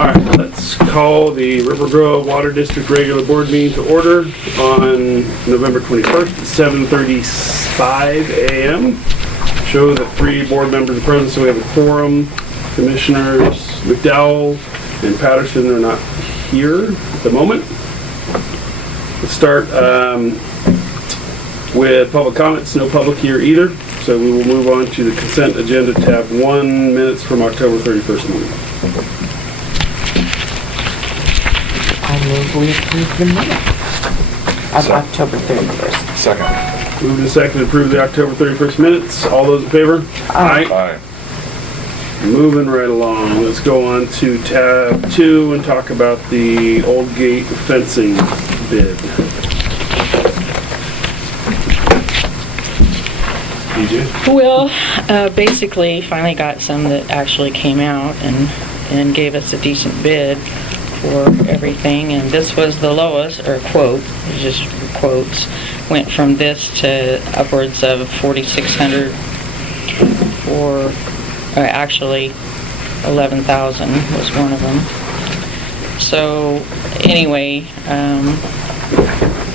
Alright, let's call the Rivergrove Water District regular board meeting to order on November 21st at 7:35 a.m. Show that 3 board members are present, so we have a quorum. Commissioners McDowell and Patterson are not here at the moment. Let's start with public comments. No public here either, so we will move on to the consent agenda, tab 1, minutes from October 31st meeting. I move we approve the minutes of October 31st. Second. Moved and seconded to approve the October 31st minutes. All those in favor? Aye. Moving right along. Let's go on to tab 2 and talk about the old gate fencing bid. DJ? Well, basically, finally got some that actually came out and gave us a decent bid for everything, and this was the lowest, or quote, just quotes, went from this to upwards of $4,600 for, actually, 11,000 was one of them. So, anyway,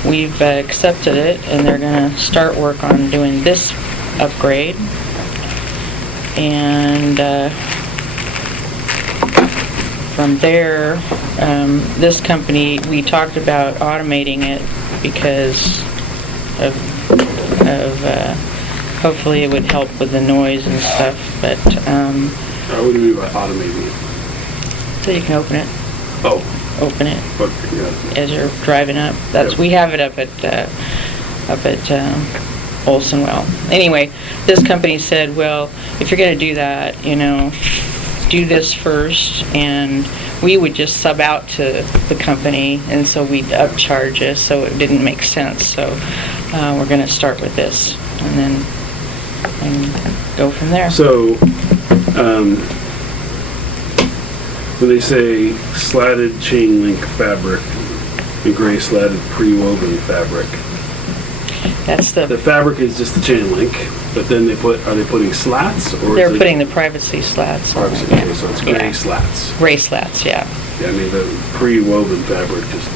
we've accepted it, and they're gonna start work on doing this upgrade, and from there, this company, we talked about automating it because of hopefully it would help with the noise and stuff, but What do you mean by automating it? so you can open it Okay, yeah. as you're driving up. Yep. We have it up at Olson Well. Anyway, this company said, well, if you're going to do that, do this first, and we would just sub out to the company, and so we'd upcharge us, so it didn't make sense. So we're going to start with this, and then go from there. So, when they say slatted chain link fabric and gray slatted pre-woven fabric, That's the fabric is just the chain link, but then are they putting slats, or they're is it putting the privacy slats on privacy? it, Okay, so it's gray Yeah. slats. Gray slats, yeah. Yeah, I mean, the pre-woven fabric just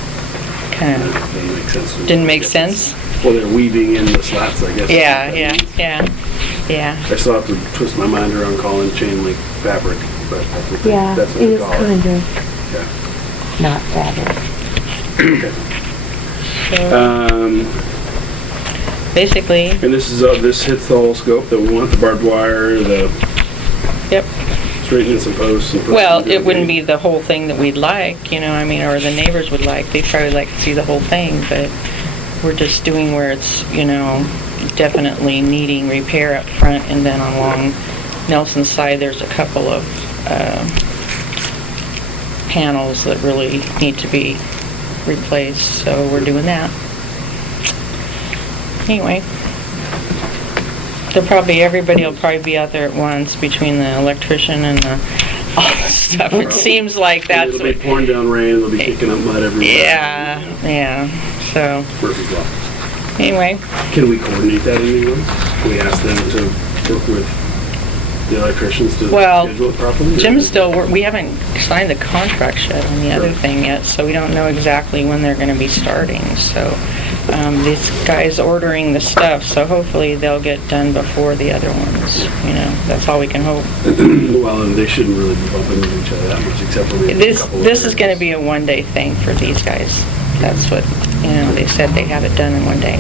Kind of doesn't make sense to me. didn't I make guess sense. Well, they're weaving in the slats, I guess. Yeah. I still have to twist my mind around calling chain link fabric, but that's what they, Yeah, that's what it they is call kind it. of Yeah. not fabric. Okay. Basically, And this hits the whole scope that we want, the barbed wire, the yep. straightening some posts and. Well, it wouldn't be the whole thing that we'd like, or the neighbors would like. They'd probably like to see the whole thing, but we're just doing where it's, definitely needing repair up front, and then along Nelson's side, there's a couple of panels that really need to be replaced, so we're doing that. Anyway, everybody will probably be out there at once between the electrician and all the stuff. It seems like that's It'll be pouring down rain, it'll be kicking up mud everywhere. Yeah, so, Murphy's Law. anyway, Can we coordinate that in any way? Can we ask them to work with the electricians to Well, schedule it properly? Jim's still, we haven't signed the contract yet on the other Sure. thing yet, so we don't know exactly when they're gonna be starting, so, this guy's ordering the stuff, so hopefully they'll get done before the other ones, that's all we can hope. Well, and they shouldn't really be bumping into each other that much, except for maybe a couple of This is gonna areas. be a one-day thing for these guys. That's what, they said they have it done in one day.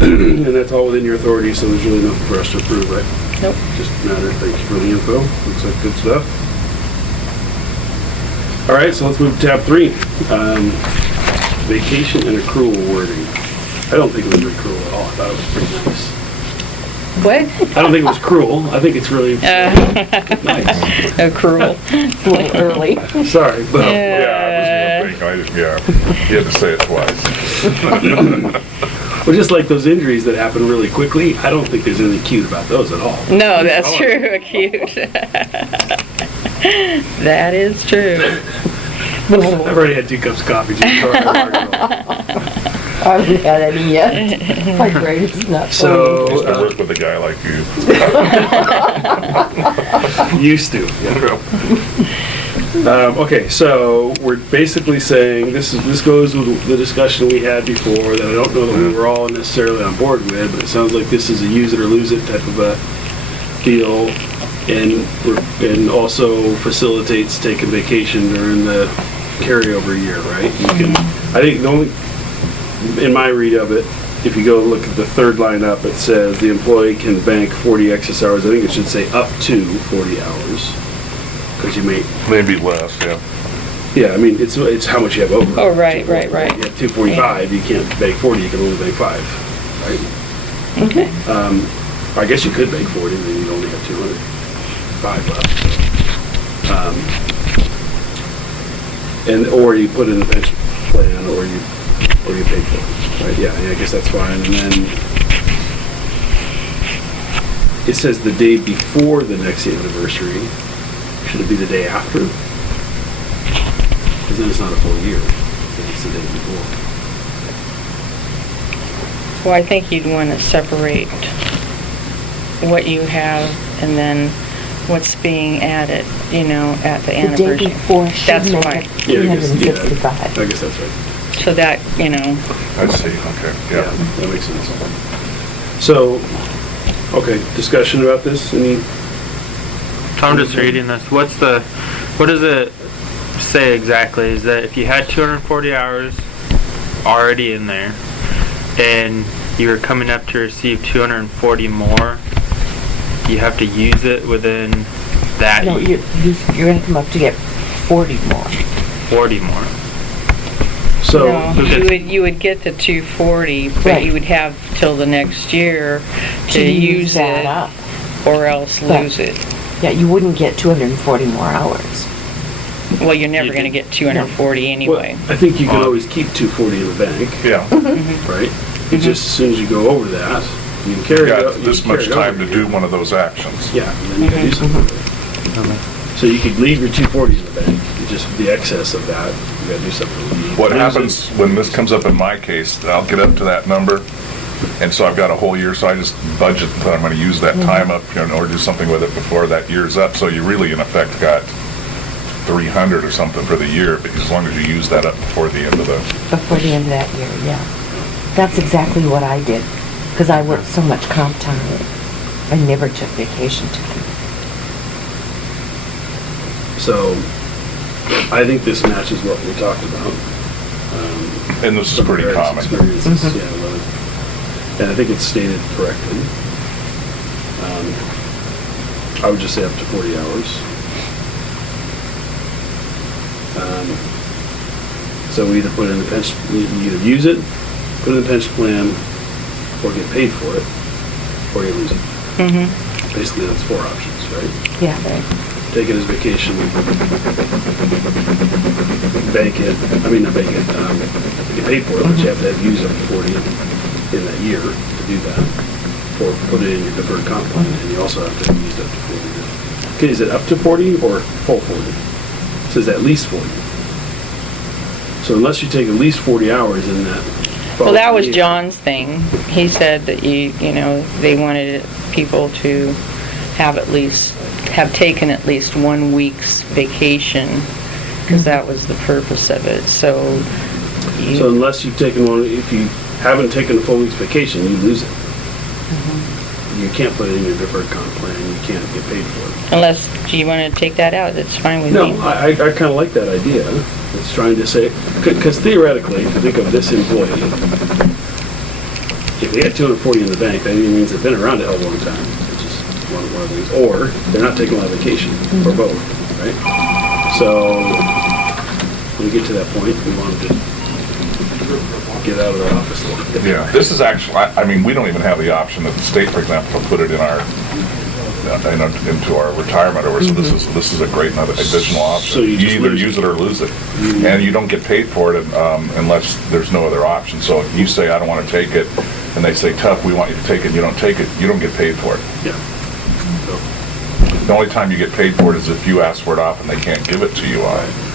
And that's all within your authority, so there's really nothing for us to approve, right? Nope. Just a matter, thank you for the info. Looks like good stuff. All right, so let's move to tab 3. Vacation and accrual wording. I don't think it was very cruel at all. I thought it was pretty nice. What? I don't think it was cruel. I think it's really nice. Cruel. It's a little early. Sorry, but Yeah, I was gonna think, you had to say it twice. well, just like those injuries that happen really quickly, I don't think there's anything cute about those at all. No, that's true, cute. That is true. I've already had 2 cups of coffee. Just sorry, I'm arguing. I haven't had any yet. My brain is not Used So, to work with a guy like you. used to. Yeah. Okay, so we're basically saying, this goes with the discussion we had before, that I don't know that we were all necessarily on board with, but it sounds like this is a use it or lose it type of a deal, and also facilitates taking vacation during the carryover year, right? You can, I think the only, in my read of it, if you go look at the third line up, it says the employee can bank 40 excess hours. I think it should say up to 40 hours. Because you may, Maybe less, yeah. yeah, I mean, it's how much you have over. Oh, right. You have 245, you can't bank 40, you can only bank 5, right? Okay. I guess you could bank 40, then you'd only have 205 left. And, or you put in a pension plan, or you pay for it, right? Yeah, I guess that's fine. And then it says the day before the next anniversary. Should it be the day after? Because then it's not a full year. It's the day before. Well, I think you'd want to separate what you have and then what's being added, at the The day anniversary. before should That's make why. it 365. I guess that's right. So that, I see, okay, Yeah, yeah. that makes sense. So, okay, discussion about this? Any? I'm just reading this. What does it say exactly? Is that if you had 240 hours already in there and you were coming up to receive 240 more, you have to use it within that No, you're gonna come up to get 40 more. 40 more. So, no, you would get the 240, but Right. you would have till the next year to use that it up. or else lose it. Yeah, you wouldn't get 240 more hours. Well, you're never You going to did. get 240 well, anyway. I think you can always keep 240 in the bank, Yeah. right? It's just as soon as you go over that, you can carry You it. got you this can carry much it time over to here. do one of those actions. Yeah, and then you gotta do something with it. So you could leave your 240 in the bank, you just the excess of that, you gotta do something with it. What happens when this comes up in my case, I'll get up to that number, and so I've got a whole year, so I just budget that I'm gonna use that time up, or do something with it before that year's up, so you really in effect got 300 or something for the year, because as long as you use that up before the end of the, Before the end of that year, yeah. That's exactly what I did, because I worked so much comp time. I never took vacation time. So, I think this matches what we talked about. and this is Some pretty various common. experiences, yeah, and I think it's stated correctly. I would just say up to 40 hours. So we either put it in the pension, we either use it, put it in the pension plan, or get paid for it, or you lose it. Basically, that's 4 options, right? Yeah, right. Take it as vacation, bank it, I mean, not bank it, get paid for it, but you have to have used up to 40 in that year to do that, or put it in your deferred comp plan, and you also have to have used up to 40. Okay, is it up to 40 or full 40? It says at least 40. So unless you take at least 40 hours in that. Well, that was year- John's thing. He said that they wanted people to have taken at least 1 week's vacation, because that was the purpose of it, so. So unless you've taken one, if you haven't taken a full week's vacation, you lose it. You can't put it in your deferred comp plan, you can't get paid for it. Unless you want to take that out, that's fine with No, me. I kind of like that idea. It's trying to say, because theoretically, if you think of this employee, if they had 240 in the bank, that means they've been around a hell of a long time, which is one of the things. Or they're not taking a lot of vacation, or both, right? So when we get to that point, we wanted to get out of the office a little bit. Yeah, this is actually, I mean, we don't even have the option that the state, for example, will put it in our, into our retirement, or so this is a great another additional So option. you You just either lose use it. it or lose it, and you don't get paid for it unless there's no other option. So if you say, I don't want to take it, and they say, tough, we want you to take it, you don't take it, you don't get paid for it. Yeah. So, The only time you get paid for it is if you ask for it off and they can't give it to you,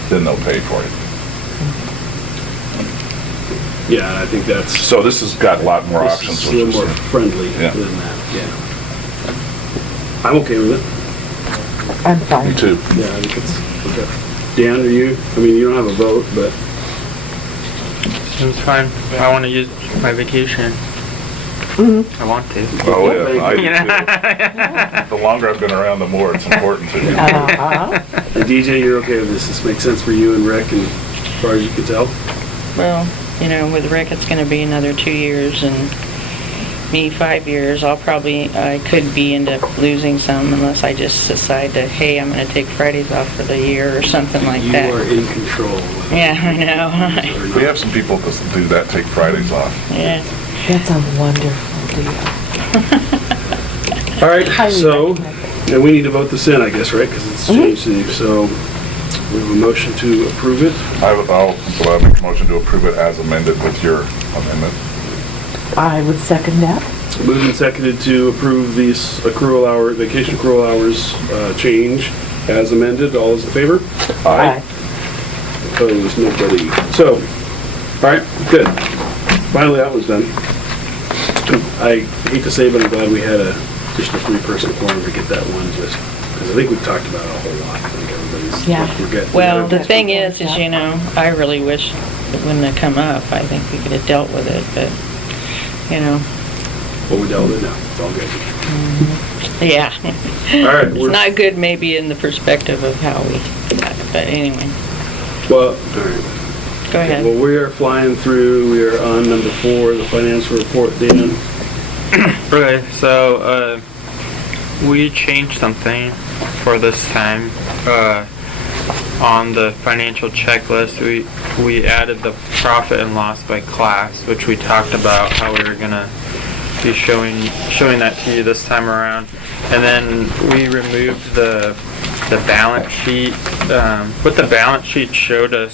then they'll pay for it. yeah, I think that's. So this has got a lot more This options. is a which little is- more friendly Yeah. than that, yeah. I'm okay with it. I'm fine. Me too. Yeah, I think it's okay. Dan, are you, I mean, you don't have a vote, but It's fine. I want to use my vacation. I want to. Oh, yeah, I Yeah. do too. The longer I've been around, the more it's important to me. Uh-huh. and DJ, you're okay with this? This makes sense for you and Rick, and as far as you can tell? Well, you know, with Rick, it's gonna be another 2 years, and me 5 years. I could end up losing some unless I just decide to, hey, I'm gonna take Fridays off for the year or something like You that. are in control. Yeah, I know. We have some people that do that, take Fridays off. Yeah. That's a wonderful deal. All right, Highly so, recommend and we need to vote this in, I guess, right? Because it's changed, so we have a motion to approve it. I'll make a motion to approve it as amended with your amendment. I would second that. Moved and seconded to approve these vacation accrual hours change as amended. All those in favor? Aye. Opposed, nobody. So, all right, good. Finally, that was done. I hate to say, but I'm glad we had just a 3-person quorum to get that one, just because I think we've talked about it a whole lot. I think everybody's. Yeah. we're getting- Well, the Yeah. thing is, you know, I really wish it wouldn't have come up. I think we could have dealt with it, but, you know, Well, we dealt with it now. It's all good. yeah. All right, It's not good maybe in the perspective of how we got it, but anyway, well, all right. go ahead. Well, we are flying through. We are on number 4, the financial report. Dan? Okay, so we changed something for this time. On the financial checklist, we added the profit and loss by class, which we talked about how we were gonna be showing that to you this time around. And then we removed the balance sheet. What the balance sheet showed us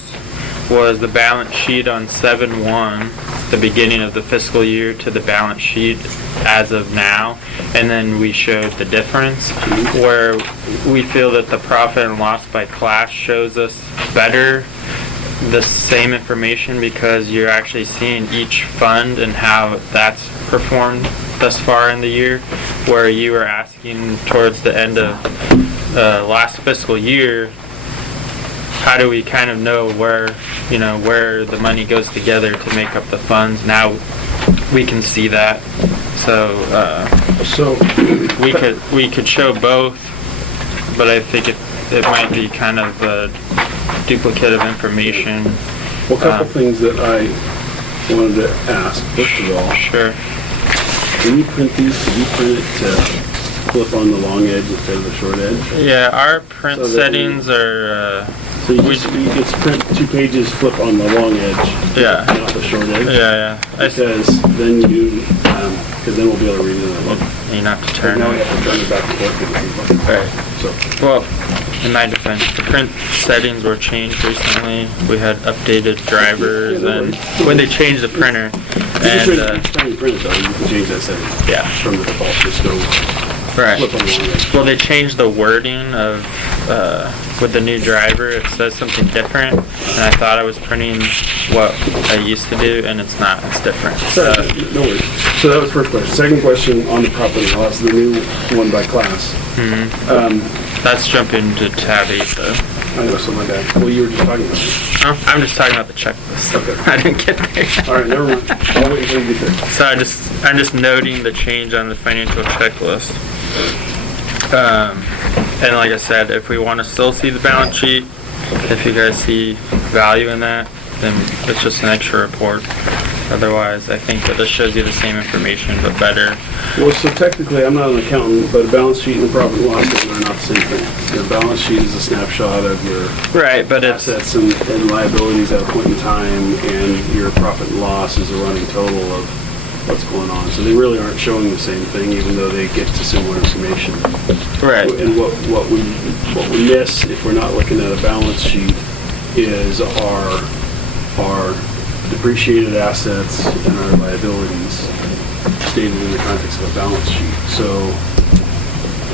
was the balance sheet on 7/1, the beginning of the fiscal year, to the balance sheet as of now, and then we showed the difference where we feel that the profit and loss by class shows us better the same information because you're actually seeing each fund and how that's performed thus far in the year, where you were asking towards the end of last fiscal year, how do we kind of know where the money goes together to make up the funds. Now we can see that, so So, we could show both, but I think it might be kind of a duplicate of information. well, a couple things that I wanted to ask. First of all, Sure. when you print these, did you print it to flip on the long edge instead of the short edge? Yeah, our print So that settings are, So you just print 2 pages, flip on the long edge, yeah, not the short edge? yeah. Because then because then we'll be able to read it. You have to turn Now we it. have to turn it back and forth. Right. So, Well, in my defense, the print settings were changed recently. We had updated drivers and when they changed the printer, and each time you print it though, you can change that setting. yeah, From the default, just go right. flip on the long edge. Well, they changed the wording of with the new driver. It says something different, and I thought I was printing what I used to do, and it's not. It's different. No worries. So that was first question. Second question on the property loss, the new one by class. That's jumping to tab 8, though. I know, so my bad. Well, you were just talking about it. Oh, I'm just talking about the checklist. Okay. I didn't get there. All right, never mind. I'll wait until you get there. So I'm just noting the change on the financial checklist. And like I said, if we want to still see the balance sheet, if you guys see value in that, then it's just an extra report. Otherwise, I think that this shows you the same information, but better. Well, so technically, I'm not an accountant, but a balance sheet and a profit and loss statement are not the same thing. The balance sheet is a snapshot of your Right, but it's, assets and liabilities at a point in time, and your profit and loss is a running total of what's going on. So they really aren't showing the same thing, even though they get to similar information. right, And what we miss if we're not looking at a balance sheet is our depreciated assets and our liabilities stated in the context of a balance sheet. So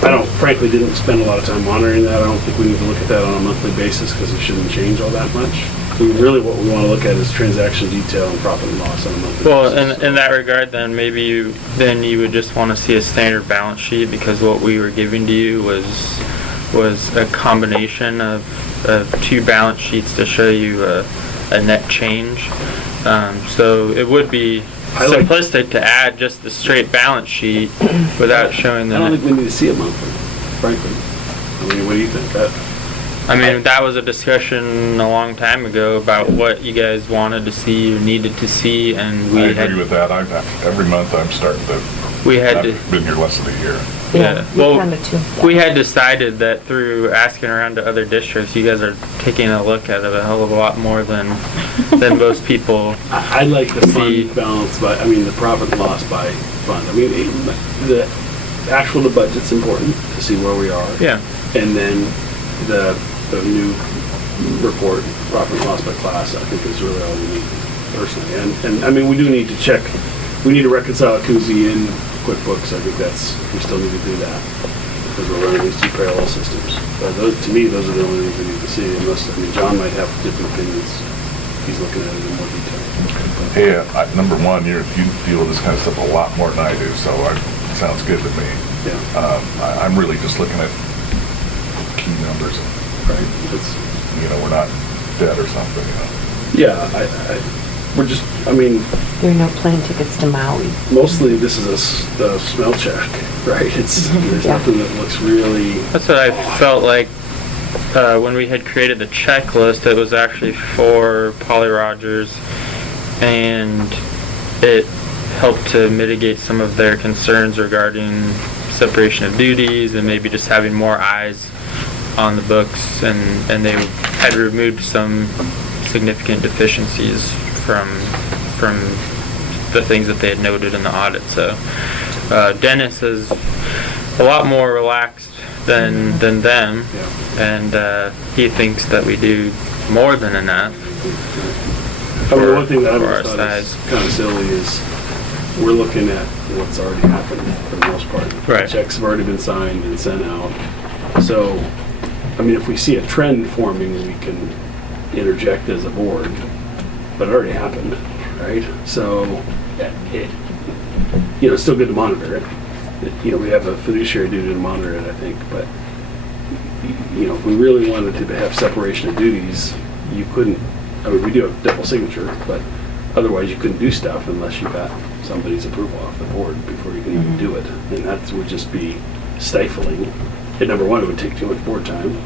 I frankly didn't spend a lot of time monitoring that. I don't think we need to look at that on a monthly basis because it shouldn't change all that much. Really what we want to look at is transaction detail and profit and loss on a monthly well, basis. in that regard, then maybe you would just want to see a standard balance sheet, because what we were giving to you was was a combination of two balance sheets to show you a net change. So it would be simplistic to add just the straight balance sheet without showing the I don't net. think we need to see it monthly, frankly. I mean, what do you think? I mean, that was a discussion a long time ago about what you guys wanted to see or needed to see, and I agree with that. Every month I'm starting to, we had I've to, been here less than a year. yeah. we Well, kinda too. we had decided that through asking around to other districts, you guys are taking a look at it a hell of a lot more than most people. I like the See. fund balance, but, I mean, the profit and loss by fund. I mean, the actual, the budget's important to see where we are. Yeah. And then the new report, profit and loss by class, I think is really all we need personally. And I mean, we do need to check, we need to reconcile Kuzi and QuickBooks. I think we still need to do that because we're running these two parallel systems. But those, to me, those are the only things we need to see unless, I mean, John might have different opinions. He's looking at it in more detail. Hey, number one, you deal with this kind of stuff a lot more than I do, so it sounds good to me. Yeah, I'm really just looking at key numbers. right. It's, We're not dead or something, yeah, we're just, I mean, There are no plane tickets to Maui. mostly this is a smell check, right? There's Yeah. nothing that looks really. That's what I felt like when we had created the checklist. It was actually for Polly Rogers, and it helped to mitigate some of their concerns regarding separation of duties and maybe just having more eyes on the books, and they had removed some significant deficiencies from the things that they had noted in the audit. So Dennis is a lot more relaxed than them, Yeah. and he thinks that we do more than enough. I mean, the one thing that I've for our always thought is size. kind of silly is we're looking at what's already happened for the most part. Right. Checks have already been signed and sent out. So, I mean, if we see a trend forming, we can interject as a board, but it already happened, right? So, it's still good to monitor it. We have a fiduciary duty to monitor it, I think, but, if we really wanted to have separation of duties, you couldn't, I mean, we do have double signature, but otherwise you couldn't do stuff unless you got somebody's approval off the board before you can even do it. And that would just be stifling. And number one, it would take too much board time,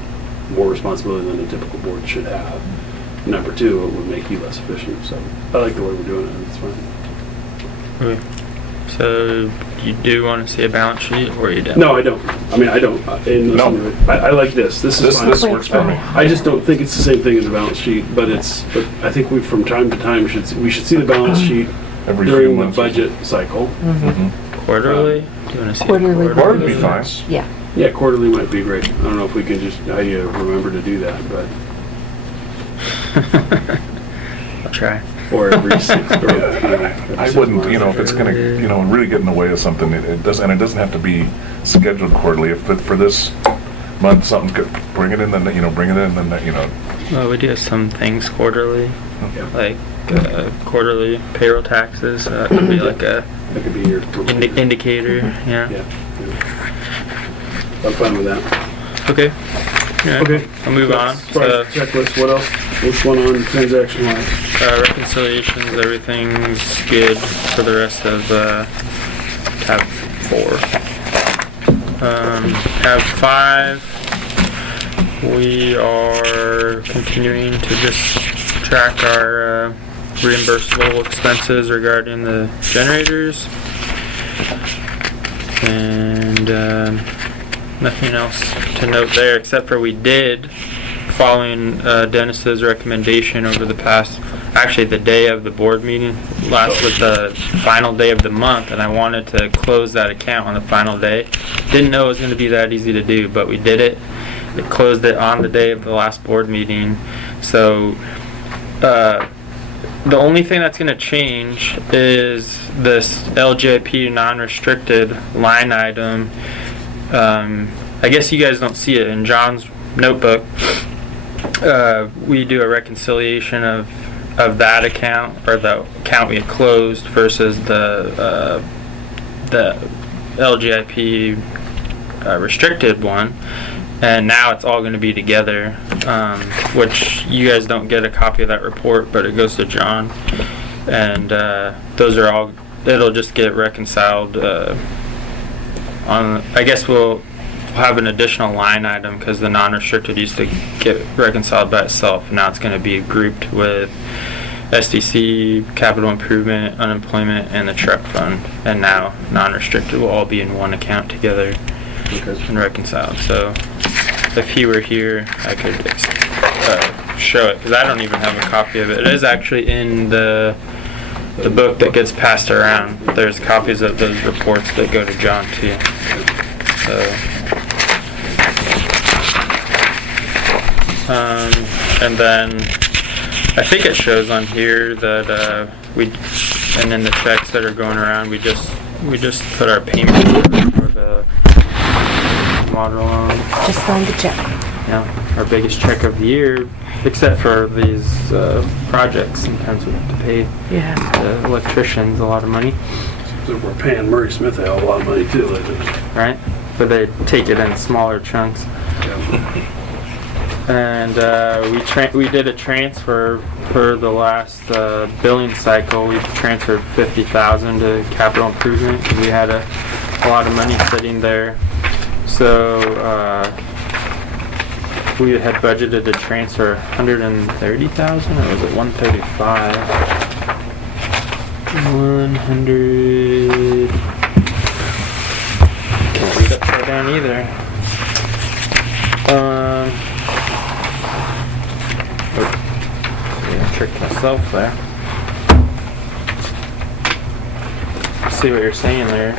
more responsibility than a typical board should have. Number two, it would make you less efficient. So I like the way we're doing it, it's fine. Okay. So you do want to see a balance sheet, or you don't? No, I don't. I mean, I don't. No. I like this. This is fine. This works for me. I just don't think it's the same thing as a balance sheet, but I think we, from time to time, we should see the balance sheet Every few during the months. budget cycle. Quarterly? Do you want to see Quarterly. it Quarter would be fine. Yeah. Yeah, quarterly might be great. I don't know if we can just, how you remember to do that, but, I'll try. or every six. I wouldn't, if it's gonna, really get in the way of something, it doesn't have to be scheduled quarterly. If for this month something's good, bring it in, then, bring it in, then, Well, we do some things quarterly, Yeah, like quarterly payroll taxes. That could be like a that could be your. indicator. Yeah. Yeah. I'm fine with that. Okay. Yeah. Okay. I'll move on. As far as checklist, what else? What's going on transaction wise? Reconciliations, everything's good for the rest of tab 4. Tab 5, we are continuing to just track our reimbursable expenses regarding the generators, and nothing else to note there, except for we did, following Dennis's recommendation over the past, actually the day of the board meeting, last was the final day of the month, and I wanted to close that account on the final day. Didn't know it was going to be that easy to do, but we did it. It closed it on the day of the last board meeting. So the only thing that's going to change is this LGIP non-restricted line item. I guess you guys don't see it in John's notebook. We do a reconciliation of that account, or the account we had closed, versus the LGIP restricted one, And now it's all going to be together, which you guys don't get a copy of that report, but it goes to John. And those are all, it'll just get reconciled I guess we'll have an additional line item because the non-restricted used to get reconciled by itself. Now it's going to be grouped with SDC, capital improvement, unemployment, and the truck fund. And now non-restricted will all be in one account together and reconciled. So if he were here, I could show it because I don't even have a copy of it. It is actually in the book that gets passed around. There's copies of those reports that go to John too. So, and then I think it shows on here that and in the checks that are going around, we just put our payment for the water loan. Just signed the check. Yeah, our biggest check of the year, except for these projects. Sometimes we have to pay the electricians a lot of money, So we're paying Murray Smith a hell of a lot of money too lately. right? But they take it in smaller chunks. And we did a transfer for the last billing cycle. We transferred $50,000 to capital improvement because we had a lot of money sitting there. So we had budgeted to transfer $130,000, or was it $135,000? 100. Can't read upside down either. Tricked myself there. See what you're saying there.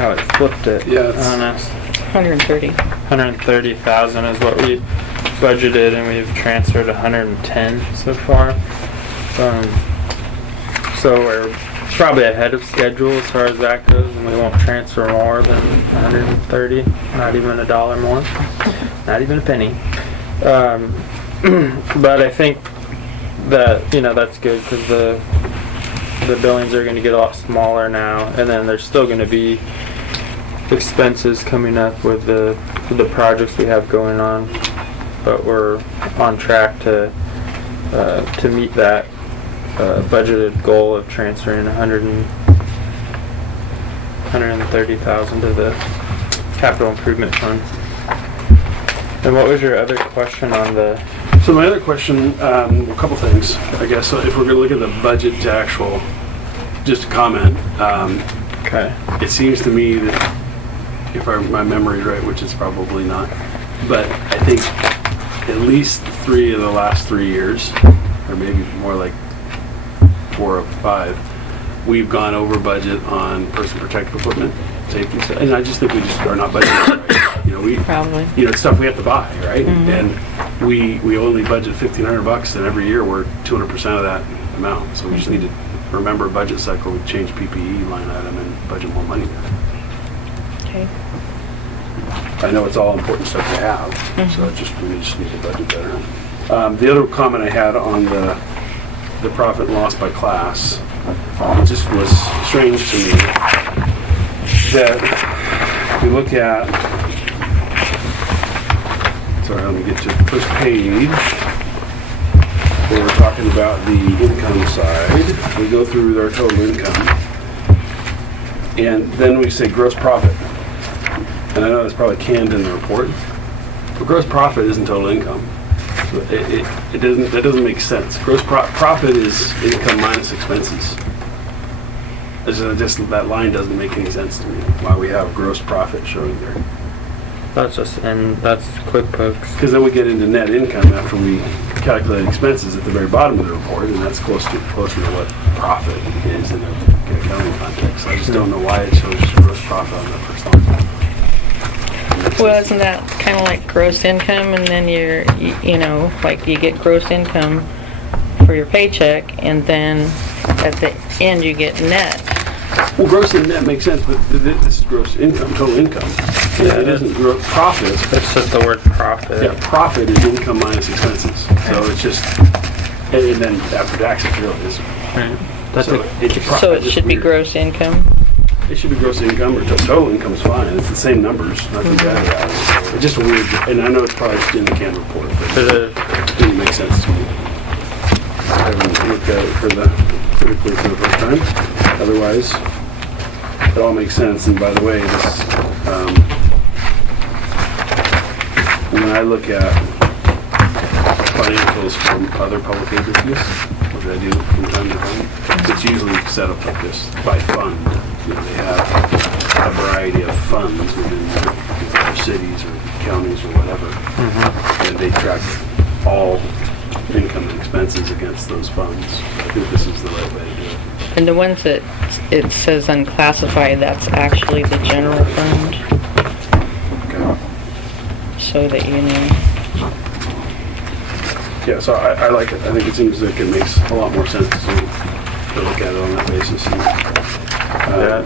Oh, it flipped it. Yeah, it's- on us. 130. 130,000 is what we budgeted, and we've transferred 110 so far. So we're probably ahead of schedule as far as that goes, and we won't transfer more than 130. Not even a dollar more. Not even a penny. But I think that that's good because the billings are going to get a lot smaller now, and then there's still going to be expenses coming up with the projects we have going on, but we're on track to meet that budgeted goal of transferring 130,000 to the capital improvement fund. And what was your other question on the? So my other question, a couple things, I guess. So if we're going to look at the budget to actual, just a comment. Okay. It seems to me that, if my memory is right, which it's probably not, but I think at least 3 of the last 3 years, or maybe more like 4 or 5, we've gone over budget on personal protective equipment, safety stuff, and I just think we just are not budgeting right. Probably. It's stuff we have to buy, right? And we only budget $1,500, and every year we're 200% of that amount. So we just need to remember budget cycle, we change PPE line item and budget more money there. Okay. I know it's all important stuff to have, so we just need to budget better. The other comment I had on the profit and loss by class, it just was strange to me that if you look at, sorry, let me get to the first page, where we're talking about the income side. We go through our total income, and then we say gross profit. And I know that's probably canned in the report, but gross profit isn't total income. So that doesn't make sense. Gross profit is income minus expenses. That line doesn't make any sense to me. Why we have gross profit showing there? That's QuickBooks. Because then we get into net income after we calculate expenses at the very bottom of the report, and that's closer to what profit is in the accounting context. So I just don't know why it shows gross profit on the first line. Well, isn't that kind of like gross income, and then like you get gross income for your paycheck, and then at the end you get net. Well, gross and net makes sense, but this is gross income, total income. Yeah, it isn't gross profit. It's just the word profit. Yeah, profit is income minus expenses. So it's just, and then after tax it really is. Right. So it So it should be gross income. It should be gross income or total income's fine. It's the same numbers, nothing bad about it. It's just a weird, and I know it's probably just in the CAN report, but it didn't make sense to me. I haven't looked at it critically for the first time. Otherwise, it all makes sense. And by the way, this, when I look at financials from other public agencies, which I do from time to time, it's usually set up like this, by fund. You know, they have a variety of funds within their cities or counties or whatever, and they track all income and expenses against those funds. I think this is the right way to do it. And the ones that it says unclassified, that's actually the general fund, Okay. so that you know. Yeah, so I like it. I think it seems like it makes a lot more sense to look at it on that basis. And, Yeah.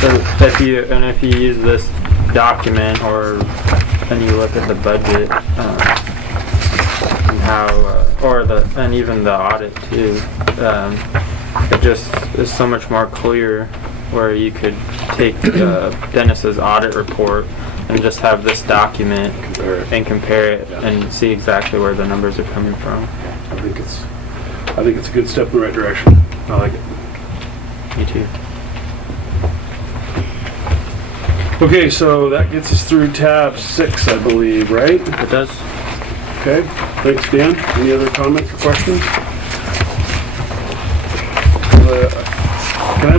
So if you use this document and you look at the budget, and how, and even the audit too, it just is so much more clear where you could take Dennis's audit report and just have this document compare it Yeah. and see exactly where the numbers are coming from. I think it's a good step in the right direction. I like it. Me too. Okay, so that gets us through tab 6, I believe, right? It does. Okay, thanks, Dan. Any other comments or questions?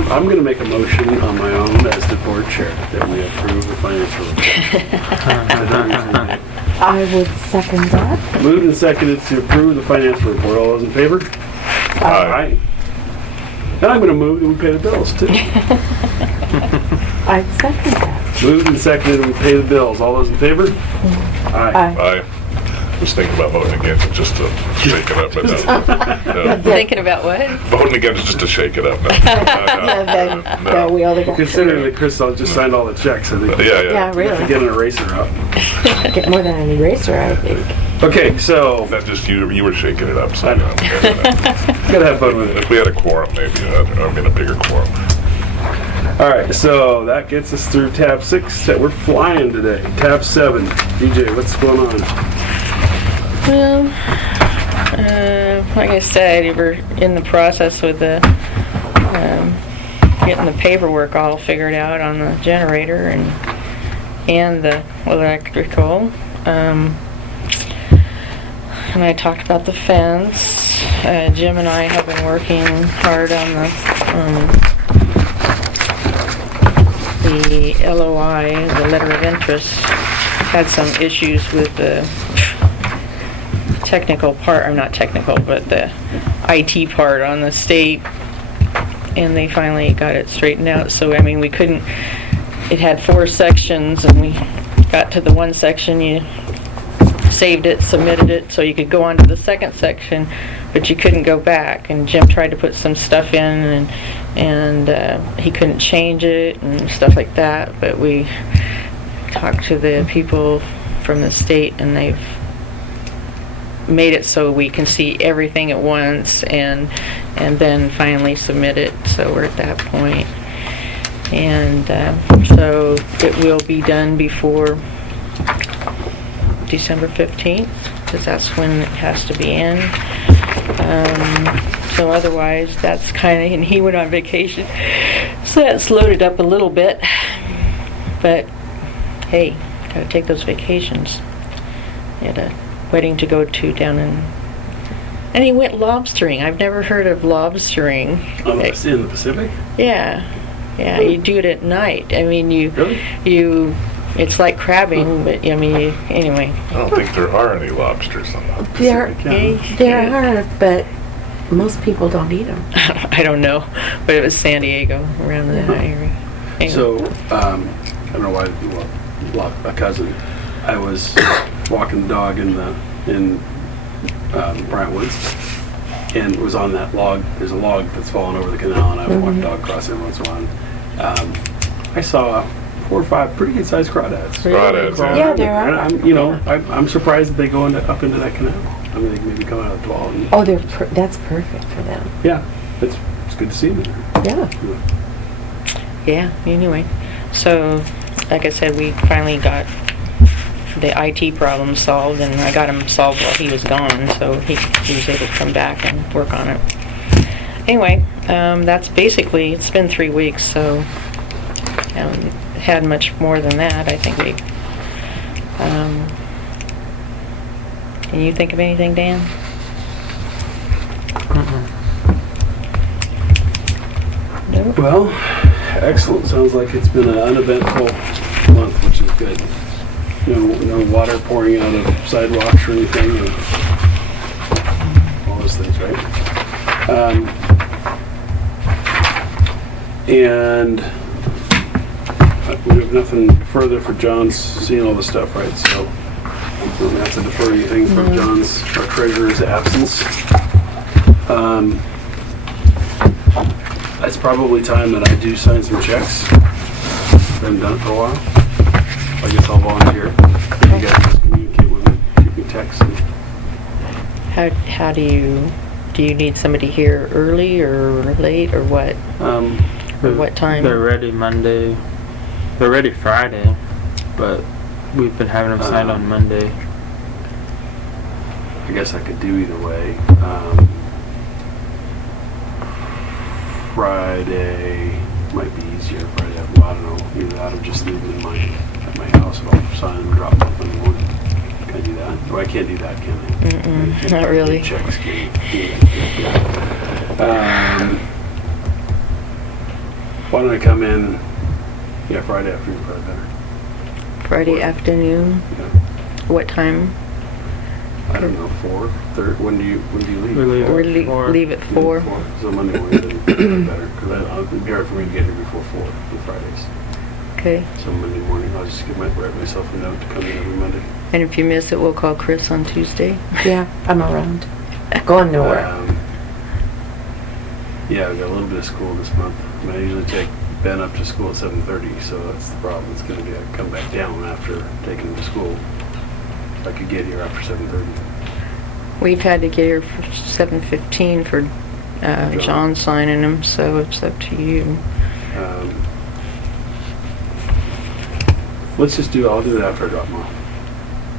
I'm going to make a motion on my own as the board chair that we approve the financial report. I would second that. Moved and seconded to approve the financial report. All those in favor? Aye. And I'm going to move that we pay the bills too. I'd second that. Moved and seconded and we pay the bills. All those in favor? Aye. I was thinking about voting against it just to shake it up, but no. Thinking about what? Voting against it just to shake it up. No, we all got. Considering that Chris just signed all the checks, I think. Yeah. Yeah, really. Get an eraser out. Get more than an eraser, I think. Okay, so Not just you were shaking it up, so. I know. Gotta have fun with it. If we had a quorum, maybe, a bigger quorum. All right, so that gets us through tab 6. We're flying today. Tab 7. DJ, what's going on? Well, like I said, we're in the process with the getting the paperwork all figured out on the generator and the electrical. And I talked about the fence. Jim and I have been working hard on the LOI, the letter of interest. Had some issues with the technical part, or not technical, but the IT part on the state, and they finally got it straightened out. So, I mean, we couldn't, it had 4 sections, and we got to the one section, you saved it, submitted it, so you could go on to the second section, but you couldn't go back. And Jim tried to put some stuff in, and he couldn't change it, and stuff like that. But we talked to the people from the state, and they've made it so we can see everything at once, and then finally submit it. So we're at that point, and so it will be done before December 15th, because that's when it has to be in. So otherwise, that's kind of, and he went on vacation, so that's loaded up a little bit. But hey, gotta take those vacations. He had a wedding to go to down in, and he went lobstering. I've never heard of lobstering. In the Pacific? Yeah, you do it at night. I mean, Really? it's like crabbing, but I mean, anyway. I don't think there are any lobsters on that. There are, but most people don't eat them. I don't know, but it was San Diego, around that area. Anyway. So, I don't know why, well, a cousin, I was walking the dog in Bryant Woods, and it was on that log. There's a log that's fallen over the canal, and I would walk the dog across every once in a while. I saw 4 or 5 pretty good sized crawdads. Crawdads, Yeah, there are. I'm surprised that they go up into that canal. I mean, they can maybe come out of the 12. And, Oh, that's perfect for them. yeah, it's good to see them there. Yeah. Yeah, anyway. So, like I said, we finally got the IT problem solved, and I got him solved while he was gone, so he was able to come back and work on it. Anyway, that's basically, it's been 3 weeks, so haven't had much more than that. I think we, can you think of anything, Dan? No? Well, excellent. Sounds like it's been an uneventful month, which is good. No water pouring out of sidewalks or anything, and all those things, right? And we have nothing further for John's seeing all the stuff, right? So we don't have to defer anything from John's, our treasurer's absence. It's probably time that I do sign some checks. Been done for a while. I guess I'll volunteer. You guys just communicate with me, shoot me texts. How do you need somebody here early or late or what? Or what time? They're ready Monday. They're ready Friday, but we've been having them signed on Monday. I guess I could do either way. Friday might be easier. Friday, well, I don't know. Either that or just leave them at my house and I'll sign and drop them up in the morning. Can I do that? Or I can't do that, can I? Not really. Checks can do that. Why don't I come in? Yeah, Friday afternoon, probably better. Friday afternoon? Yeah. What time? I don't know, 4, 3. When do you leave? We leave Or at 4. leave at 4? So Monday morning would be better, because it'd be hard for me to get here before 4 on Fridays. Okay. So Monday morning, I'll just write myself a note to come in every Monday. And if you miss it, we'll call Chris on Tuesday. Yeah, I'm around. Going nowhere. Yeah, I've got a little bit of school this month. I usually take Ben up to school at 7:30, so that's the problem. It's going to be I come back down after taking him to school. I could get here after 7:30. We've had to get here for 7:15 for John signing them, so it's up to you. Let's just I'll do it after I drop him off.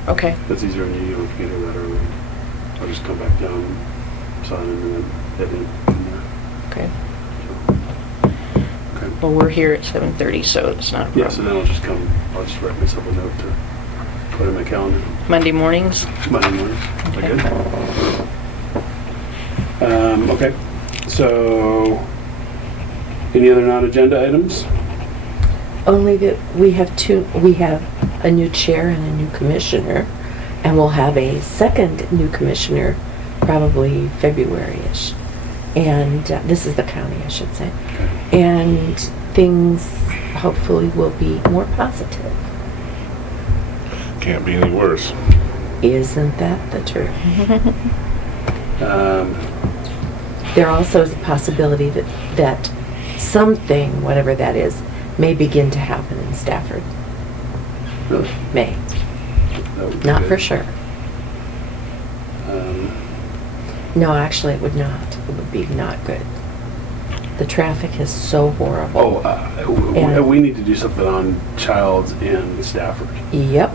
Okay. That's easier on you. You don't have to get here that early. I'll just come back down, sign him, and then head in. Okay. Okay. Well, we're here at 7:30, so it's not a problem. Yeah, so then I'll just write myself a note to put in my calendar. Monday mornings? Monday mornings. Is that good? Okay. So, any other non-agenda items? Only that we have a new chair and a new commissioner, and we'll have a second new commissioner probably February-ish. And this is the county, I should say. And things hopefully will be more positive. Can't be any worse. Isn't that the truth? There also is a possibility that something, whatever that is, may begin to happen in Stafford. Really? May. That would be Not good. for sure. No, actually it would not. It would be not good. The traffic is so horrible. Oh, we need to do something on Childs and Stafford. Yep.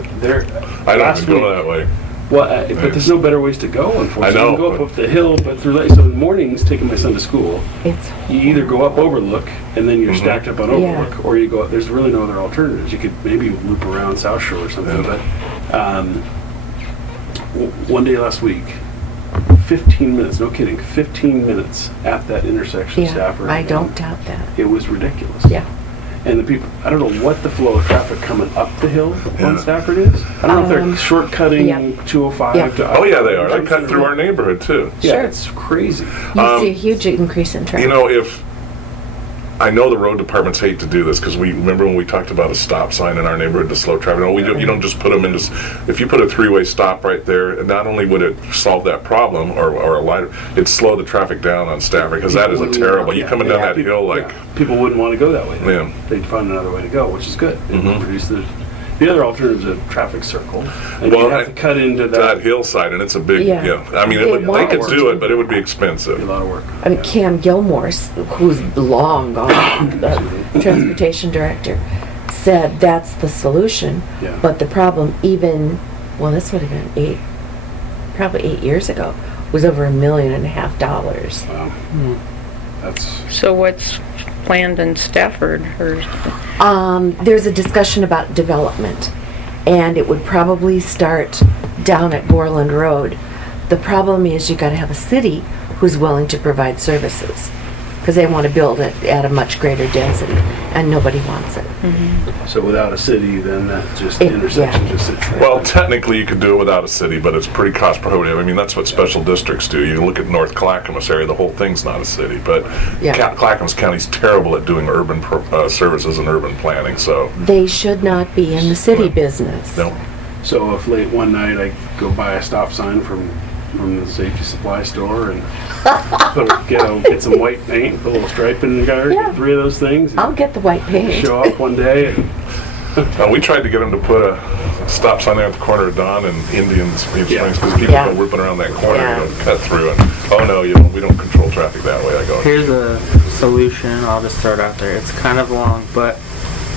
I don't even go that way. Well, but there's no better ways to go, unfortunately. I know, You can go but- up the hill, but through so in the mornings, taking my son to school, It's you either go up Overlook, and then you're stacked up on Yeah. Overlook, or you go, there's really no other alternatives. You could maybe loop around South Shore or something, but one day last week, 15 minutes, no kidding, 15 minutes at that intersection, yeah. Stafford. I don't doubt that. It was ridiculous. Yeah. And the people, I don't know what the flow of traffic coming up the hill on Yeah. Stafford is. I don't know if they're shortcutting yeah. 205 Yeah. to... Oh, yeah, they are. They cut through our neighborhood, too. Yeah, Sure. it's crazy. You see a huge increase in traffic. You know, I know the road departments hate to do this, because remember when we talked about a stop sign in our neighborhood to slow traffic? No, you don't just put them into, if you put a 3-way stop right there, not only would it solve that problem, or a lighter, it'd slow the traffic down on Stafford, because that is a terrible, you coming down that hill like... Yeah. People wouldn't want to go that way. Yeah. They'd find another way to go, which is good. It would reduce the... The other alternative is a traffic circle. And Well, you have to cut into that that. hillside, and it's a big, Yeah. I mean, They they want could to. do it, but it would be A expensive. lot of work. Cam Gilmore, who's long gone, the transportation director, said that's the solution. Yeah. But the problem, even, well, this would have been probably 8 years ago, was over $1.5 million. Wow. That's, So what's planned in Stafford, or? There's a discussion about development, and it would probably start down at Borland Road. The problem is you gotta have a city who's willing to provide services, because they want to build it at a much greater density, and nobody wants it. so without a city, then that just It- intersection yeah. just sits there. Well, technically, you could do it without a city, but it's pretty cost prohibitive. I mean, that's what special districts do. You look at North Clackamas area, the whole thing's not a city, but Yeah. Clackamas County's terrible at doing urban services and urban planning, so, They should not be in the city business. no. So if late one night I go buy a stop sign from the safety supply store and get some white paint, put a little stripe in the gutter, Yeah. get 3 of those things, and I'll get the white paint. show up one day and We tried to get them to put a stop sign there at the corner of Don and Indian Springs, Yeah. because people Yeah. go whipping around that corner Yeah. and cut through, and, oh no, we don't control traffic that way. I go, Here's a solution, I'll just throw it out there. It's kind of long, but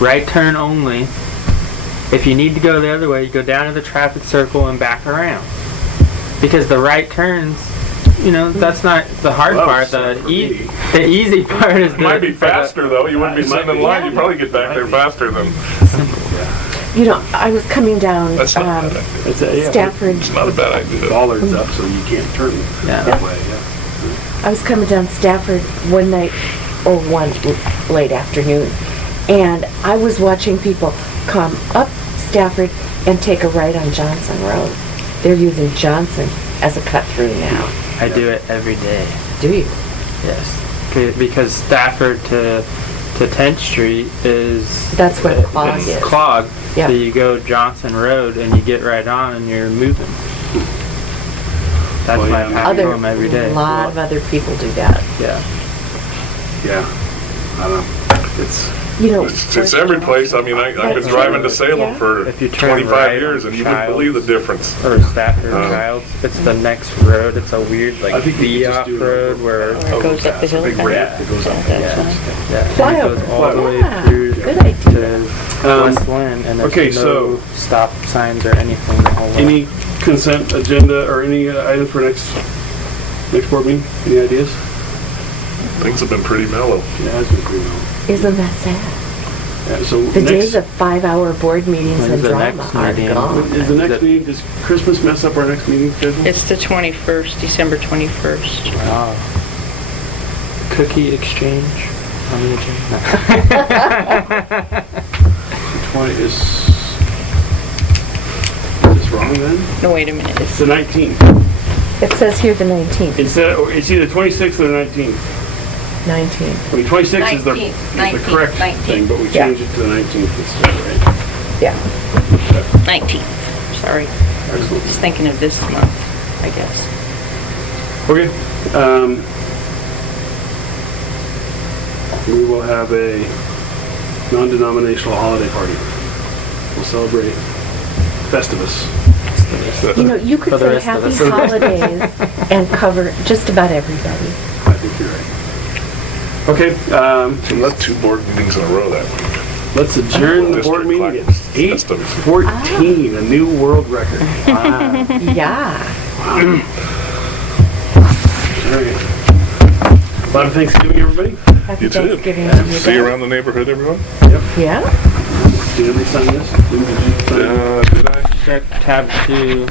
right turn only. If you need to go the other way, you go down to the traffic circle and back around. Because the right turns, that's not the hard Well, part. so for me- The easy part is it might be faster though, you wouldn't be It might sitting in be. line, you'd probably get back there faster than, I was coming down that's not a bad idea. it's a, yeah, Stafford. It's not a bad idea. bollards up so you can't turn Yeah. that way. Yeah. I was coming down Stafford one night, or one late afternoon, and I was watching people come up Stafford and take a right on Johnson Road. They're using Johnson as a cut through now. I do it every day. Do you? Yes. Because Stafford to 10th Street is That's where the clog it's is. clogged. Yeah. So you go Johnson Road and you get right on and you're moving. That's Well, my yeah, path home every day. A lot of other people do that. Yeah. Yeah. I don't know. It's, It's every place, I mean, I've been That's driving to true. Salem Yeah. for If you turn 25 right years on and you wouldn't Childs. believe the difference. Or Stafford or Childs. It's the next road. It's a weird I think you V could just off do it road over- where It goes up the hill. big kind of? ramp that goes up. yeah, and it Flyover. goes all the way Yeah, through good idea. to West Lynn, and there's okay, no so- stop signs or anything the whole way. Any consent agenda or any item for next board meeting? Any ideas? Things have been pretty mellow. Yeah, it has been pretty well. Isn't that sad? Yeah, so The next, days of 5-hour board meetings When's and the drama next are meeting? gone. is the next meeting, does Christmas mess up our next meeting schedule? It's the 21st, December 21st. Wow. Cookie exchange on the agenda. 20 is this wrong then? No, wait a minute. It's the 19th. It says here the 19th. It's either 26th or 19th. 19th. I mean, 26th is the 19th, correct 19th. thing, but we Yeah. changed it to the 19th instead, right? Yeah. 19th, sorry. Excellent. Just thinking of this month, I guess. Okay. We will have a non-denominational holiday party. We'll celebrate Festivus. You could For the say rest of happy us. holidays and cover just about everybody. I think you're right. Okay, Let's 2 board meetings in a row that week. let's adjourn the board District meeting at Festivus. 8:14, a new world record. Wow. Yeah. All right. A lot of Thanksgiving, everybody. Happy You too. Thanksgiving to you See you guys. around the neighborhood, everyone? Yeah. Did everybody sign this? Did you sign it? Did I? Check tab 2.